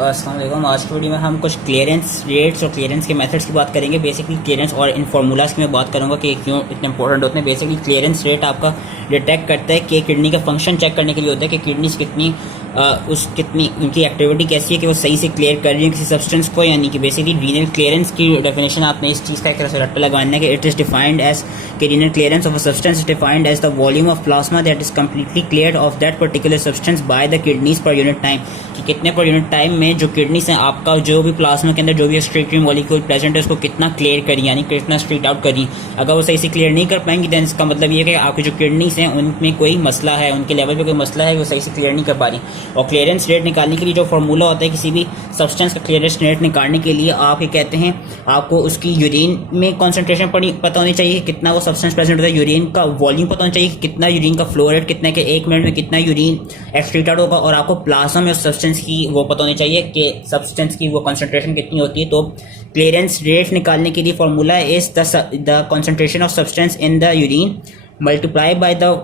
अस्सलाम वालेकुम। आज की वीडियो में हम कुछ क्लियरेंस रेट्स और क्लियरेंस के मेथड्स की बात करेंगे। बेसिकली क्लियरेंस और इन फार्मूलाज की मैं बात करूंगा कि क्यों इतने इंपॉर्टेंट होते हैं। बेसिकली क्लियरेंस रेट आपका डिटेक्ट करता है कि किडनी का फंक्शन चेक करने के लिए होता है कि किडनीज कितनी उनकी एक्टिविटी कैसी है कि वो सही से क्लियर कर रही है किसी सब्सटेंस को, यानी कि बेसिकली रीनल क्लियरेंस की डेफिनेशन आपने इस चीज़ का एक तरह से रट्टा लगाना है कि इट इज़ डिफाइंड एज कि renal clearance of a substance is defined as the volume of plasma that is completely cleared of that particular substance by the kidneys per unit time. कि कितने पर यूनिट टाइम में जो kidneys हैं आपका जो भी प्लाज्मा के अंदर जो भी एक्सक्रीटरी मॉलिक्यूल प्रेजेंट है उसको कितना क्लियर करी, यानी कितना स्ट्रीट आउट करी। अगर वो सही से क्लियर नहीं कर पाएंगी देन इसका मतलब ये है कि आपकी जो किडनीज हैं उनमें कोई मसला है, उनके लेवल पे कोई मसला है, वो सही से क्लियर नहीं कर पा रही। और क्लियरेंस रेट निकालने के लिए जो फार्मूला होता है किसी भी सब्सटेंस का क्लियरेंस रेट निकालने के लिए, आप ये कहते हैं आपको उसकी यूरिन में कॉन्सेंट्रेशन पता होनी चाहिए, कितना वो सब्सटेंस प्रेजेंट होता है, यूरिन का वॉल्यूम पता होना चाहिए कि कितना यूरिन का फ्लो रेट कितना के 1 मिनट में कितना यूरिन एक्सक्रीट आउट होगा, और आपको प्लाज्मा में उस सब्सटेंस की वो पता होनी चाहिए कि सब्सटेंस की वो कॉन्सेंट्रेशन कितनी होती है। तो क्लियरेंस रेट निकालने के लिए formula is the concentration of substance in the urine multiply by the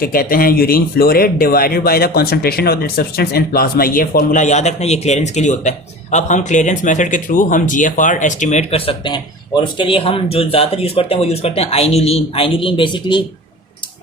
क्या कहते हैं urine flow rate divided by the concentration of the substance in plasma. ये फार्मूला याद रखना, ये क्लियरेंस के लिए होता है। अब हम क्लियरेंस मेथड के थ्रू हम जीएफआर एस्टिमेट कर सकते हैं, और उसके लिए हम जो ज़्यादातर यूज़ करते हैं वो यूज़ करते हैं आइनुलिन। आइनुलिन बेसिकली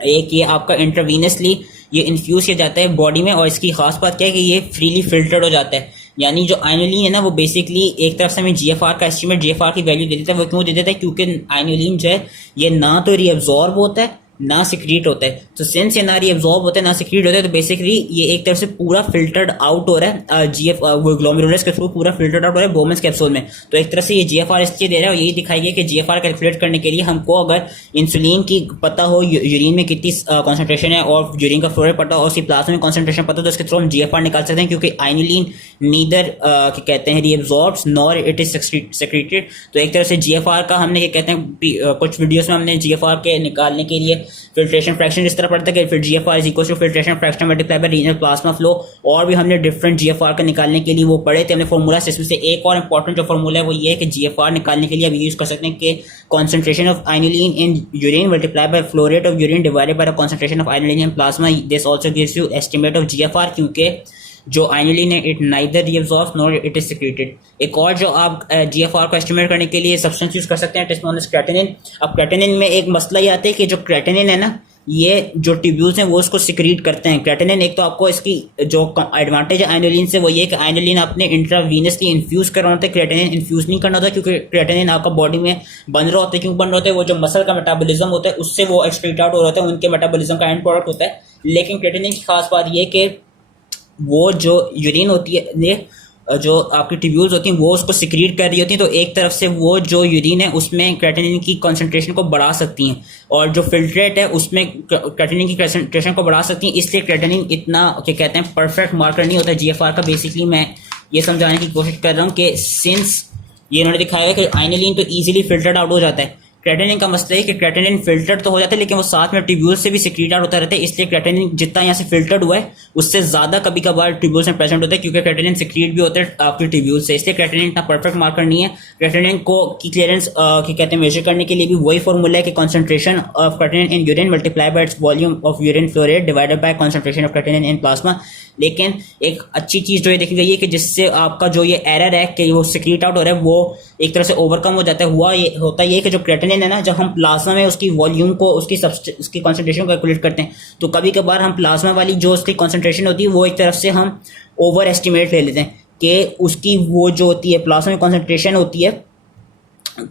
एक ये आपका इंट्रावीनसली ये इन्फ्यूज़ किया जाता है बॉडी में, और इसकी खास बात क्या है कि ये फ्रीली फिल्टर्ड हो जाता है। यानी जो आइनुलिन है ना वो बेसिकली एक तरफ से हमें जीएफआर का एस्टिमेट जीएफआर की वैल्यू दे देता है। वो क्यों दे देता है? क्योंकि आइनुलिन जो है ये ना तो रीअब्जॉर्ब होता है ना सिक्रीट होता है। तो सिंस ये ना रीअब्जॉर्ब होता है ना सिक्रीट होता है तो बेसिकली ये एक तरफ से पूरा फिल्टर्ड आउट हो रहा है वो ग्लोमेरुलस के थ्रू पूरा फिल्टर्ड आउट हो रहा है बोमेंस कैप्सूल में। तो एक तरह से ये जीएफआर इसलिए दे रहा है, और यही दिखाई गया कि जीएफआर कैलकुलेट करने के लिए हमको अगर इंसुलिन की पता हो, यूरिन में कितनी कॉन्सेंट्रेशन है और यूरिन का फ्लो रेट पता हो और उसकी प्लाज्मा में कॉन्सेंट्रेशन पता हो, तो इसके थ्रू हम जीएफआर निकाल सकते हैं। क्योंकि आइनुलिन नीदर कहते हैं रीअब्जॉर्ब्स नॉर इट इज सेक्रेटेड। तो एक तरह से जीएफआर का हमने ये कहते हैं कुछ वीडियोस में हमने जीएफआर के निकालने के लिए फिल्ट्रेशन फ्रैक्शन इस तरह पड़ता है कि फिर GFR is equal to filtration fraction multiply by renal plasma flow, और भी हमने डिफरेंट जीएफआर का निकालने के लिए वो पढ़े थे हमने फार्मूला। इसमें से एक और इंपॉर्टेंट जो फार्मूला है वो ये है कि जीएफआर निकालने के लिए आप यूज कर सकते हैं कि concentration of inulin in urine multiply by flow rate of urine divided by the concentration of inulin in plasma. This also gives you estimate of GFR, क्योंकि जो आइनुलिन है it neither reabsorbs nor it is secreted. एक और जो आप GFR को estimate करने के लिए सब्सटेंस यूज कर सकते हैं, it is known as creatinine. अब क्रेटिनिन में एक मसला ये आता है कि जो क्रेटिनिन है ना ये जो ट्यूब्यूल्स हैं वो उसको सिक्रीट करते हैं। क्रेटिनिन एक तो आपको इसकी जो एडवांटेज है आइनुलिन से वो ये कि आइनुलिन अपने इंट्रावीनसली इन्फ्यूज करना होता है, क्रेटिनिन इन्फ्यूज नहीं करना होता, क्योंकि क्रेटिनिन आपका बॉडी में बन रहा होता है। क्यों बन रहा होता है? वो जो मसल का मेटाबॉलिज्म होता है उससे वो एक्सक्रीट आउट हो रहा होता है, उनके मेटाबॉलिज्म का एंड प्रोडक्ट होता है। लेकिन क्रेटिनिन की खास बात ये कि वो जो यूरिन होती है जो आपकी ट्यूब्यूल्स होती हैं वो उसको सिक्रीट कर रही होती हैं, तो एक तरफ से वो जो यूरिन है उसमें क्रेटिनिन की कॉन्सेंट्रेशन को बढ़ा सकती हैं, और जो फिल्ट्रेट है उसमें क्रेटिनिन की कॉन्सेंट्रेशन को बढ़ा सकती हैं। इसलिए क्रेटिनिन इतना क्या कहते हैं परफेक्ट मार्कर नहीं होता जीएफआर का। बेसिकली मैं ये समझाने की कोशिश कर रहा हूँ कि सिंस ये उन्होंने दिखाया है कि आइनुलिन तो ईजिली फिल्टर्ड आउट हो जाता है, क्रेटिनिन का मसला है कि क्रेटिनिन फिल्टर्ड तो हो जाता है लेकिन वो साथ में ट्यूब्यूल से भी सिक्रीट आउट होता रहता है। इसलिए क्रेटिनिन जितना यहाँ से फिल्टर्ड हुआ है उससे ज्यादा कभी कभार ट्यूब्यूल्स में प्रेजेंट होता है, क्योंकि क्रेटिनिन सिक्रीट भी होता है आपके ट्यूब्यूल से। इसलिए क्रेटिनिन इतना परफेक्ट मार्कर नहीं है। क्रेटिनिन को की क्लियरेंस कहते हैं मेजर करने के लिए भी वही फॉर्मूला है कि concentration of creatinine in urine multiply by its volume of urine flow rate divided by concentration of creatinine in plasma. लेकिन एक अच्छी चीज जो ये देखी गई है कि जिससे आपका जो ये एरर है कि वो सिक्रीट आउट हो रहा है वो एक तरह से ओवरकम हो जाता है। होता ये कि जो क्रेटिनिन है ना, जब हम प्लाज्मा में उसकी वॉल्यूम को उसकी कॉन्सेंट्रेशन को कैलकुलेट करते हैं तो कभी कभार हम प्लाज्मा वाली जो उसकी कॉन्सेंट्रेशन होती है वो एक तरफ से हम ओवर एस्टिमेट ले लेते हैं कि उसकी वो जो होती है प्लाज्मा में कॉन्सेंट्रेशन होती है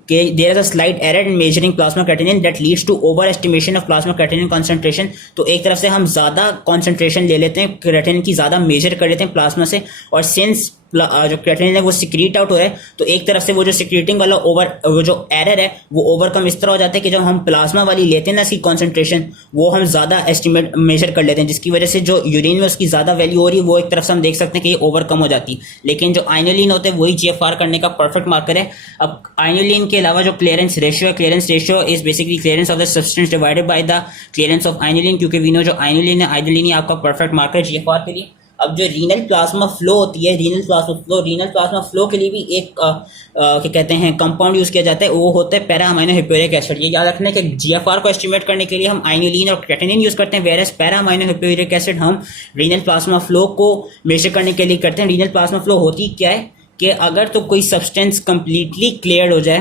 कि there is a slight error in measuring plasma creatinine that leads to overestimation of plasma creatinine concentration। तो एक तरफ से हम ज्यादा कॉन्सेंट्रेशन ले लेते हैं, क्रेटिनिन की ज्यादा मेजर कर लेते हैं प्लाज्मा से, और सिंस जो क्रेटिनिन है वो सिक्रीट आउट हो रहा है तो एक तरफ से वो जो सिक्रीटिंग वाला वो जो एरर है वो ओवरकम इस तरह हो जाता है कि जब हम प्लाज्मा वाली लेते हैं ना इसकी कॉन्सेंट्रेशन वो हम ज्यादा एस्टिमेट मेजर कर लेते हैं, जिसकी वजह से जो यूरिन में उसकी ज्यादा वैल्यू हो रही है वो एक तरफ से हम देख सकते हैं कि ये ओवरकम हो जाती है। लेकिन जो आइनुलिन होते हैं वही जीएफआर करने का परफेक्ट मार्कर है। अब आइनुलिन के अलावा जो क्लियरेंस रेशियो है, clearance ratio is basically clearance of the substance divided by the clearance of inulin, क्योंकि वी नो जो आइनुलिन है आपका परफेक्ट मार्कर जीएफआर के लिए। अब जो रीनल प्लाज्मा फ्लो होती है, रीनल प्लाज्मा फ्लो के लिए भी एक क्या कहते हैं कंपाउंड यूज किया जाता है, वो होता है पैरा अमाइनो हिप्योरिक एसिड। ये याद रखना है कि जीएफआर को एस्टिमेट करने के लिए हम आइनोलिन और क्रेटिनिन यूज करते हैं, virus para amino hippuric acid हम रीनल प्लाज्मा फ्लो को मेजर करने के लिए करते हैं। रीनल प्लाज्मा फ्लो होती क्या है कि अगर तो कोई सब्सटेंस कंप्लीटली क्लियर हो जाए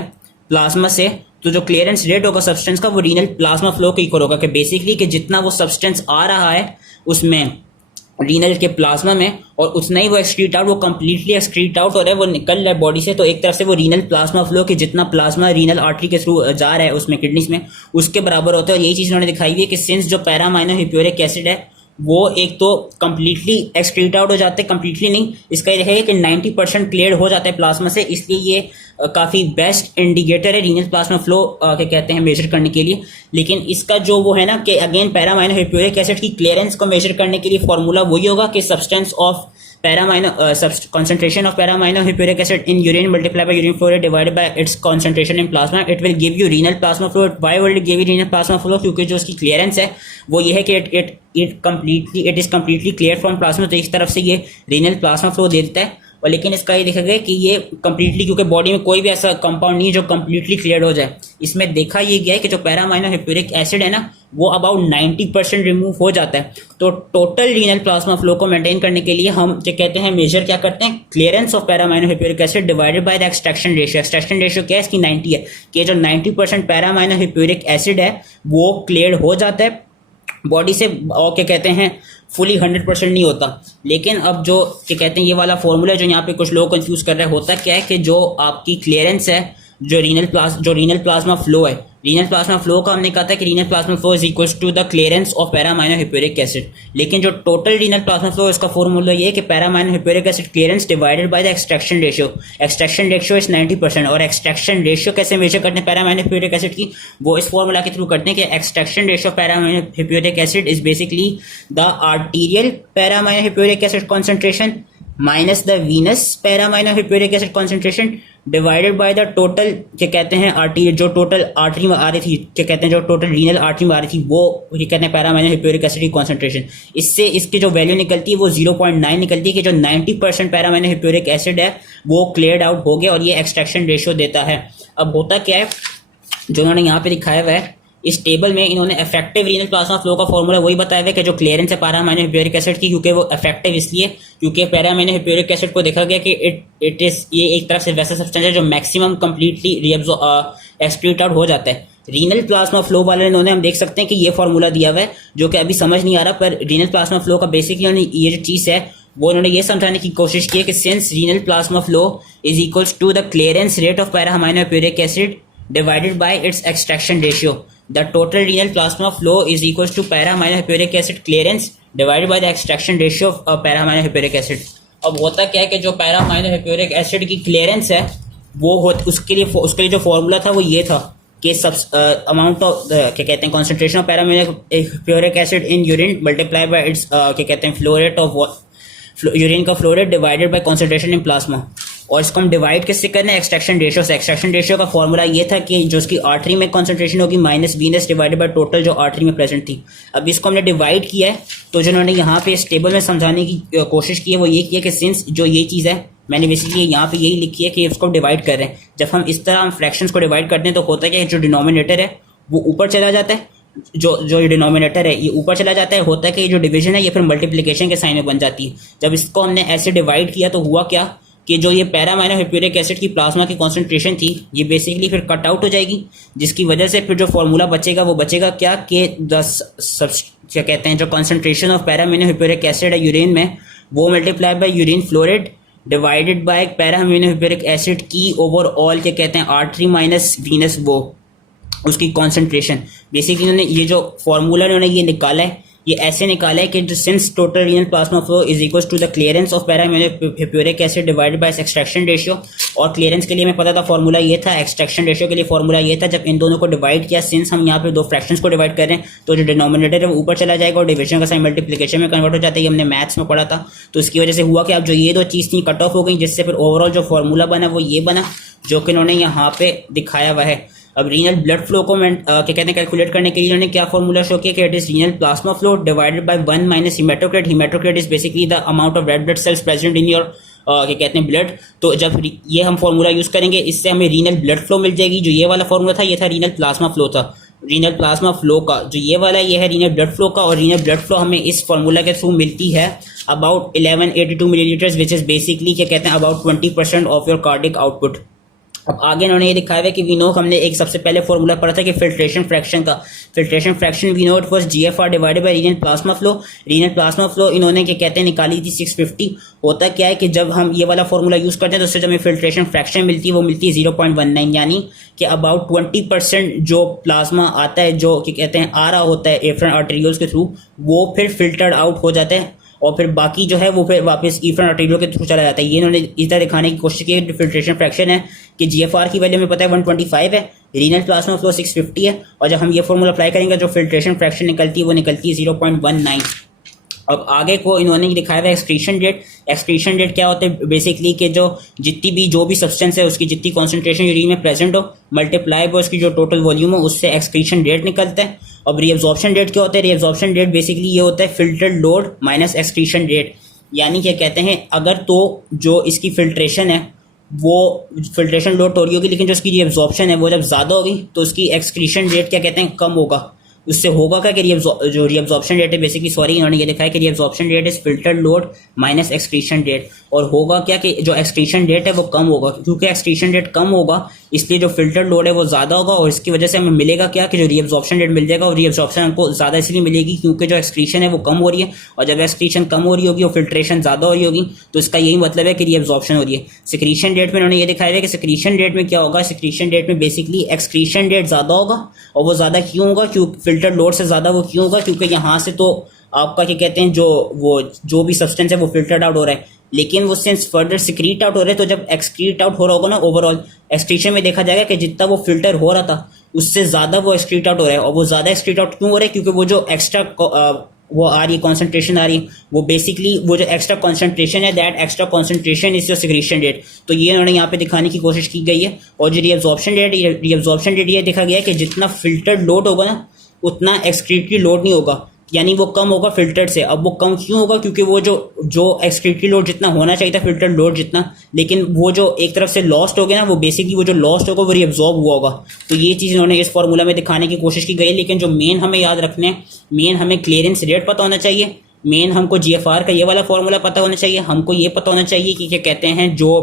प्लाज्मा से, तो जो क्लियरेंस रेट होगा सब्सटेंस का वो रीनल प्लाज्मा फ्लो के इक्वल होगा, कि बेसिकली कि जितना वो सब्सटेंस आ रहा है उसमें रीनल के प्लाज्मा में और उतना ही वो एक्सक्रीट आउट, वो कंप्लीटली एक्सक्रीट आउट हो रहा है, वो निकल रहा है बॉडी से। तो एक तरफ से वो रीनल प्लाज्मा फ्लो कि जितना प्लाज्मा रीनल आर्टरी के थ्रू जा रहा है उसमें किडनीज में, उसके बराबर होता है। और यही चीज उन्होंने दिखाई हुई है कि सिंस जो पैरा अमाइनो हिप्योरिक एसिड है वो एक तो कंप्लीटली एक्सक्रीट आउट हो जाते हैं, कंप्लीटली नहीं, इसका ये दिखाइए कि 90% क्लियर हो जाता है प्लाज्मा से, इसलिए ये काफी बेस्ट इंडिकेटर है रीनल प्लाज्मा फ्लो क्या कहते हैं मेजर करने के लिए। लेकिन इसका जो वो है ना कि again para amino hippuric acid की क्लियरेंस को मेजर करने के लिए फॉर्मूला वही होगा कि substance of concentration of para amino hippuric acid in urine multiplied by urine flow rate divided by its concentration in plasma, it will give you renal plasma flow. Why will it give you renal plasma flow? क्योंकि जो उसकी clearance है वो ये है कि it is completely clear from plasma, तो इस तरफ से ये renal plasma flow दे देता है। और लेकिन इसका ये देखा गया कि ये कंप्लीटली, क्योंकि बॉडी में कोई भी ऐसा कंपाउंड नहीं है जो कंप्लीटली क्लियर हो जाए, इसमें देखा ये गया है कि जो पैरा अमाइनो हिप्योरिक एसिड है ना वो अबाउट 90% रिमूव हो जाता है। तो टोटल रीनल प्लाज्मा फ्लो को मेंटेन करने के लिए हम जो कहते हैं मेजर क्या करते हैं, clearance of para amino hippuric acid divided by the extraction ratio. Extraction ratio क्या है इसकी 90 है, कि जो 90% पैरा अमाइनो हिप्योरिक एसिड है वो क्लियर हो जाता है बॉडी से, और क्या कहते हैं फुली 100% नहीं होता। लेकिन अब जो क्या कहते हैं ये वाला फॉर्मूला जो यहाँ पे कुछ लोग कंफ्यूज कर रहे हैं, होता क्या है कि जो आपकी क्लियरेंस है, जो रीनल प्लाज्मा फ्लो है, रीनल प्लाज्मा फ्लो का हमने कहा था कि renal plasma flow is equal to the clearance of para amino hippuric acid. लेकिन जो टोटल रीनल प्लाज्मा फ्लो इसका फॉर्मूला ये है कि para amino hippuric acid clearance divided by the extraction ratio. Extraction ratio is 90%। और extraction ratio कैसे major करते हैं पैरा अमाइनो हिप्योरिक एसिड की, वो इस फॉर्मूला के थ्रू करते हैं कि extraction ratio of para amino hippuric acid is basically the arterial para amino hippuric acid concentration minus the venous para amino hippuric acid concentration divided by the total क्या कहते हैं आर्टरी, जो total artery में आ रही थी, क्या कहते हैं जो टोटल रीनल आर्टरी में आ रही थी वो क्या कहते हैं पैरा अमाइनो हिप्योरिक एसिड की कॉन्सेंट्रेशन। इससे इसकी जो वैल्यू निकलती है वो 0.9 निकलती है कि जो 90% पैरा अमाइनो हिप्योरिक एसिड है वो क्लियर्ड आउट हो गया, और ये एक्सट्रैक्शन रेशियो देता है। अब होता क्या है जो उन्होंने यहाँ पे दिखाया हुआ है इस टेबल में, इन्होंने इफेक्टिव रीनल प्लाज्मा फ्लो का फॉर्मूला वही बताया है कि जो क्लियरेंस है पैरा अमाइनो हिप्योरिक एसिड की, क्योंकि वो इफेक्टिव इसलिए क्योंकि पैरा अमाइनो हिप्योरिक एसिड को देखा गया कि इट इज ये एक तरह से वैसा सब्सटेंस है जो मैक्सिमम कंप्लीटली एक्सक्रीट आउट हो जाता है। रीनल प्लाज्मा फ्लो वाले इन्होंने हम देख सकते हैं कि ये फॉर्मूला दिया हुआ है जो कि अभी समझ नहीं आ रहा, पर रीनल प्लाज्मा फ्लो का बेसिकली ये जो चीज है वो उन्होंने ये समझाने की कोशिश की है कि since renal plasma flow is equals to the clearance rate of para amino hippuric acid divided by its extraction ratio, the total renal plasma flow is equals to para amino hippuric acid clearance divided by the extraction ratio of para amino hippuric acid। अब होता क्या है कि जो para amino hippuric acid की clearance है वो उसके लिए जो फॉर्मूला था वो ये था कि अमाउंट ऑफ क्या कहते हैं concentration of para amino hippuric acid in urine multiply by its क्या कहते हैं फ्लो रेट ऑफ यूरिन का flow rate divided by concentration in plasma. और इसको हम डिवाइड किससे करना है, एक्सट्रैक्शन रेशियो से। एक्सट्रैक्शन रेशियो का फॉर्मूला ये था कि जो उसकी आर्टरी में कॉन्सेंट्रेशन होगी minus venous divided by total जो आर्टरी में प्रेजेंट थी। अब इसको हमने डिवाइड किया है, तो जो उन्होंने यहाँ पे इस टेबल में समझाने की कोशिश की है वो ये किया कि सिंस जो ये चीज़ है मैंने बेसिकली यहाँ पे यही लिखी है कि इसको डिवाइड कर रहे हैं। जब हम इस तरह हम फ्रैक्शंस को डिवाइड करते हैं तो होता है कि जो डिनोमिनेटर है वो ऊपर चला जाता है, जो डिनोमिनेटर है ये ऊपर चला जाता है। होता है कि जो डिवीजन है ये फिर मल्टीप्लिकेशन के साइन में बन जाती है। जब इसको हमने ऐसे डिवाइड किया तो हुआ क्या कि जो ये पैरा अमाइनो हिप्योरिक एसिड की प्लाज्मा की कॉन्सेंट्रेशन थी ये बेसिकली फिर कट आउट हो जाएगी, जिसकी वजह से फिर जो फॉर्मूला बचेगा वो बचेगा क्या कि क्या कहते हैं जो concentration of para amino hippuric acid है यूरिन में वो multiply by urine flow rate divided by para amino hippuric acid की ओवरऑल क्या कहते हैं आर्टरी माइनस वीनस वो उसकी कॉन्सेंट्रेशन। बेसिकली उन्होंने ये जो फॉर्मूला उन्होंने ये निकाला है ये ऐसे निकाला है कि since total renal plasma flow is equal to the clearance of para amino hippuric acid divided by extraction ratio. और क्लियरेंस के लिए हमें पता था फॉर्मूला ये था, एक्सट्रैक्शन रेशियो के लिए फॉर्मूला ये था। जब इन दोनों को डिवाइड किया, सिंस हम यहाँ पे दो फ्रैक्शंस को डिवाइड कर रहे हैं तो जो डिनोमिनेटर है वो ऊपर चला जाएगा और डिविजन का साइन मल्टीप्लिकेशन में कन्वर्ट हो जाता है। ये हमने मैथ्स में पढ़ा था। तो इसकी वजह से हुआ कि अब जो ये दो चीज़ थी कट ऑफ हो गई, जिससे फिर ओवरऑल जो फॉर्मूला बना वो ये बना जो कि इन्होंने यहाँ पे दिखाया हुआ है। अब रीनल ब्लड फ्लो को क्या कहते हैं कैलकुलेट करने के लिए इन्होंने क्या फॉर्मूला शो किया कि it is renal plasma flow divided by 1 minus haematocrit. Haematocrit is basically the amount of red blood cells present in your क्या कहते हैं ब्लड। तो जब ये हम फॉर्मूला यूज करेंगे इससे हमें रीनल ब्लड फ्लो मिल जाएगी। जो ये वाला फॉर्मूला था ये था रीनल प्लाज्मा फ्लो था। रीनल प्लाज्मा फ्लो का जो ये वाला ये है रीनल ब्लड फ्लो का, और रीनल ब्लड फ्लो हमें इस फॉर्मूला के थ्रू मिलती है about 1182 millilitres which is basically क्या कहते हैं about 20% of your cardiac output. अब आगे इन्होंने ये दिखाया है कि वी नो, हमने एक सबसे पहले फॉर्मूला पढ़ा था कि फिल्ट्रेशन फ्रैक्शन का। Filtration fraction we know it was GFR divided by renal plasma flow. Renal plasma flow इन्होंने क्या कहते हैं निकाली थी 650। होता क्या है कि जब हम ये वाला फॉर्मूला यूज करते हैं तो उससे जो हमें फिल्ट्रेशन फ्रैक्शन मिलती है वो मिलती है 0.19, यानी कि अबाउट 20% जो प्लाज्मा आता है जो क्या कहते हैं आ रहा होता है एफरन आर्टेरियोल्स के थ्रू वो फिर फिल्टर्ड आउट हो जाता है और फिर बाकी जो है वो फिर वापस ईफरन आर्टेरियोल के थ्रू चला जाता है। ये इन्होंने इस तरह दिखाने की कोशिश की है फिल्ट्रेशन फ्रैक्शन है कि जीएफआर की वैल्यू हमें पता है 125 है, रीनल प्लाज्मा फ्लो 650 है, और जब हम ये फॉर्मूला अप्लाई करेंगे जो फिल्ट्रेशन फ्रैक्शन निकलती है वो निकलती है 0.19। अब आगे को इन्होंने दिखाया है एक्सक्रीशन रेट। एक्सक्रीशन रेट क्या होता है बेसिकली कि जो भी सब्सटेंस है उसकी जितनी कॉन्सेंट्रेशन यूरिन में प्रेजेंट हो मल्टीप्लाई बाय उसकी जो टोटल वॉल्यूम हो उससे एक्सक्रीशन रेट निकलता है। अब रीअब्जॉर्प्शन रेट क्या होता है? रीअब्जॉर्प्शन रेट बेसिकली ये होता है filtered load minus excretion rate, यानी क्या कहते हैं अगर तो जो इसकी फिल्ट्रेशन है वो फिल्ट्रेशन लोड हो रही होगी लेकिन जो उसकी रीअब्जॉर्प्शन है वो जब ज़्यादा होगी तो उसकी एक्सक्रीशन रेट क्या कहते हैं कम होगा। उससे होगा क्या कि जो रीअब्जॉर्प्शन रेट है बेसिकली इन्होंने ये दिखाया कि reabsorption rate is filtered load minus excretion rate, और होगा क्या कि जो एक्सक्रीशन रेट है वो कम होगा। क्योंकि एक्सक्रीशन रेट कम होगा इसलिए जो फिल्टर्ड लोड है वो ज़्यादा होगा और इसकी वजह से हमें मिलेगा क्या कि जो रीअब्जॉर्प्शन रेट मिल जाएगा और रीअब्जॉर्प्शन हमको ज़्यादा इसलिए मिलेगी क्योंकि जो एक्सक्रीशन है वो कम हो रही है, और जब एक्सक्रीशन कम हो रही होगी और फिल्ट्रेशन ज़्यादा हो रही होगी तो इसका यही मतलब है कि रीअब्जॉर्प्शन हो रही है। सिक्रीशन रेट में उन्होंने ये दिखाया है कि सिक्रीशन रेट में क्या होगा, सिक्रीशन रेट में बेसिकली एक्सक्रीशन रेट ज़्यादा होगा, और वो ज़्यादा क्यों होगा क्योंकि फिल्टर्ड लोड से ज़्यादा वो क्यों होगा क्योंकि यहाँ से तो आपका क्या कहते हैं जो भी सब्सटेंस है वो फिल्टर्ड आउट हो रहा है लेकिन वो सेंस फर्दर सिक्रीट आउट हो रहा है। तो जब एक्सक्रीट आउट हो रहा होगा ना ओवरऑल एक्सक्रीशन में देखा जाएगा कि जितना वो फिल्टर हो रहा था उससे ज़्यादा वो एक्सक्रीट आउट हो रहा है, और वो ज़्यादा एक्सक्रीट आउट क्यों हो रहा है क्योंकि वो जो एक्स्ट्रा वो आ रही है कॉन्सेंट्रेशन आ रही है वो बेसिकली वो जो एक्स्ट्रा कॉन्सेंट्रेशन है that extra concentration is your secretion rate. तो ये उन्होंने यहाँ पे दिखाने की कोशिश की गई है। और जो रीअब्जॉर्प्शन रेट ये देखा गया है कि जितना फिल्टर्ड लोड होगा ना उतना एक्सक्रीटरी लोड नहीं होगा, यानी वो कम होगा फिल्टर्ड से। अब वो कम क्यों होगा क्योंकि वो जो एक्सक्रीटरी लोड जितना होना चाहिए था फिल्टर्ड लोड जितना, लेकिन वो जो एक तरफ से लॉस्ट हो गया ना वो बेसिकली वो जो लॉस्ट होगा वो रीअब्जॉर्ब हुआ होगा। तो ये चीज़ इन्होंने इस फॉर्मूला में दिखाने की कोशिश की गई है। लेकिन जो मेन हमें याद रखने हैं, मेन हमें क्लियरेंस रेट पता होना चाहिए, मेन हमको जीएफआर का ये वाला फॉर्मूला पता होना चाहिए, हमको ये पता होना चाहिए कि क्या कहते हैं जो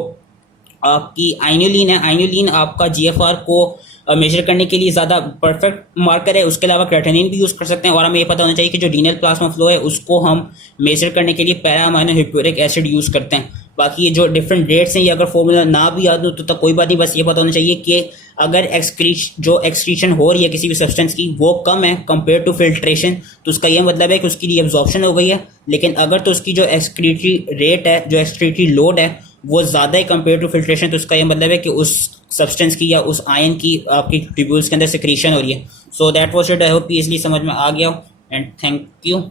आपकी आइनोलिन है, आइनोलिन आपका जीएफआर को मेजर करने के लिए ज़्यादा परफेक्ट मार्कर है। उसके अलावा क्रेटिनिन भी यूज़ कर सकते हैं, और हमें ये पता होना चाहिए कि जो रीनल प्लाज्मा फ्लो है उसको हम मेजर करने के लिए पैरा अमाइनो हिप्यूरिक एसिड यूज़ करते हैं। बाकी ये जो डिफरेंट रेट्स हैं ये अगर फॉर्मूला ना भी याद हो तो कोई बात नहीं, बस ये पता होना चाहिए कि अगर एक्सक्रीशन हो रही है किसी भी सब्सटेंस की वो कम है कंपेयर टू फिल्ट्रेशन तो उसका ये मतलब है कि उसकी रीअब्जॉर्प्शन हो गई है। लेकिन अगर तो उसकी जो एक्सक्रीटरी रेट है, जो एक्सक्रीटरी लोड है वो ज़्यादा है कंपेयर टू फिल्ट्रेशन तो उसका ये मतलब है कि उस सब्सटेंस की या उस आयन की आपकी ट्यूब्यूल्स के अंदर सिक्रीशन हो रही है। So that was it. I hope इसलिए समझ में आ गया एंड थैंक यू।